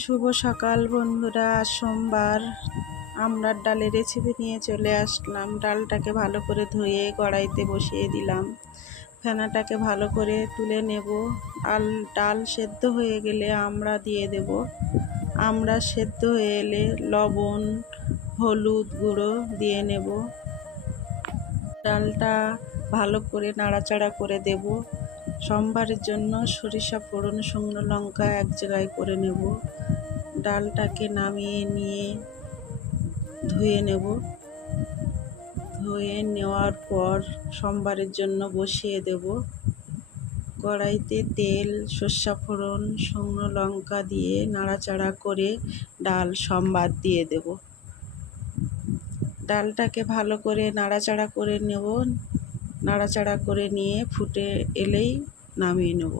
শুভ সকাল বন্ধুরা। সোমবার আমড়ার ডালের রেসিপি নিয়ে চলে আসলাম। ডালটাকে ভালো করে ধুয়ে কড়াইতে বসিয়ে দিলাম। ফেনাটাকে ভালো করে তুলে নেব। ডাল সেদ্ধ হয়ে গেলে আমড়া দিয়ে দেব। আমড়া সেদ্ধ হয়ে এলে লবণ, হলুদ গুঁড়ো দিয়ে নেব। ডালটা ভালো করে নাড়াচাড়া করে দেব। সোমবারের জন্য সরিষা ফোড়ন, শুকনো লঙ্কা এক জায়গায় করে নেব। ডালটাকে নামিয়ে নিয়ে ধুয়ে নেব। ধুয়ে নেওয়ার পর সোমবারের জন্য বসিয়ে দেব। কড়াইতে তেল, সর্ষে ফোড়ন, শুকনো লঙ্কা দিয়ে নাড়াচাড়া করে ডাল সোমবার দিয়ে দেব। ডালটাকে ভালো করে নাড়াচাড়া করে নেব। নাড়াচাড়া করে নিয়ে ফুটে এলেই নামিয়ে নেব।